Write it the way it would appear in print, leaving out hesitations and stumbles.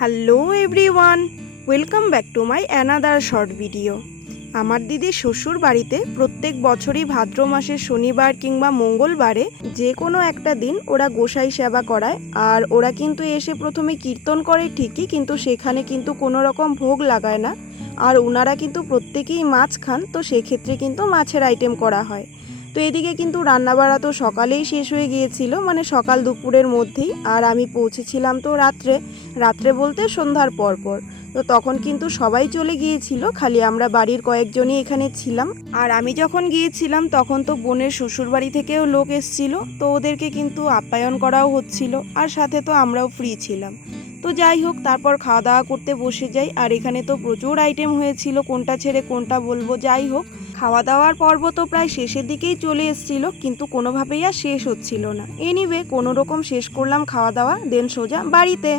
Hello everyone, welcome back to my another short video. আমার দিদির শ্বশুর বাড়িতে প্রত্যেক বছরই ভাদ্র মাসের শনিবার কিংবা মঙ্গলবারে যে কোনো একটা দিন ওরা গোসাই সেবা করায়। আর ওরা কিন্তু এসে প্রথমে কীর্তন করে ঠিকই, কিন্তু সেখানে কিন্তু কোনো রকম ভোগ লাগায় না। আর ওনারা কিন্তু প্রত্যেকেই মাছ খান, তো সেক্ষেত্রে কিন্তু মাছের আইটেম করা হয়। তো এদিকে কিন্তু রান্নাবাড়া তো সকালেই শেষ হয়ে গিয়েছিল, মানে সকাল দুপুরের মধ্যেই। আর আমি পৌঁছেছিলাম তো রাত্রে রাত্রে বলতে সন্ধ্যার পর। তো তখন কিন্তু সবাই চলে গিয়েছিল, খালি আমরা বাড়ির কয়েকজনই এখানে ছিলাম। আর আমি যখন গিয়েছিলাম তখন তো বোনের শ্বশুরবাড়ি থেকেও লোক এসেছিল, তো ওদেরকে কিন্তু আপ্যায়ন করাও হচ্ছিল, আর সাথে তো আমরাও ফ্রি ছিলাম। তো যাই হোক, তারপর খাওয়া দাওয়া করতে বসে যাই। আর এখানে তো প্রচুর আইটেম হয়েছিল, কোনটা ছেড়ে কোনটা বলবো। যাই হোক, খাওয়া দাওয়ার পর্ব তো প্রায় শেষের দিকেই চলে এসেছিল, কিন্তু কোনোভাবেই আর শেষ হচ্ছিল না। এনিওয়ে, কোনো রকম শেষ করলাম খাওয়া দাওয়া, দেন সোজা বাড়িতে।